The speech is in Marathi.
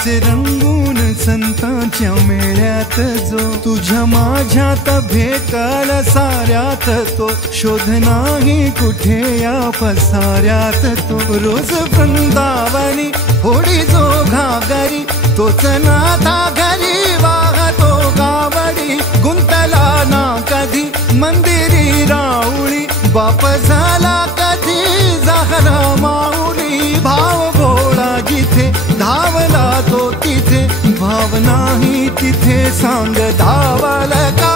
नाचे रंगून संतांच्या मेळ्यात जो, तुझ्या माझ्यात भेटल साऱ्यात तो, शोध नाही कुठे या पसाऱ्यात तो। रोज वृंदावनी होडी जो घागरी, तोच नाथा घरी वाहतो गावडी। गुंतला ना कधी मंदिरी राऊळी, बाप झाला कधी जाहरा माऊली। भाव भोळा जिथे धावला तो तिथे, भाव नाही तिथे सांग धावल का।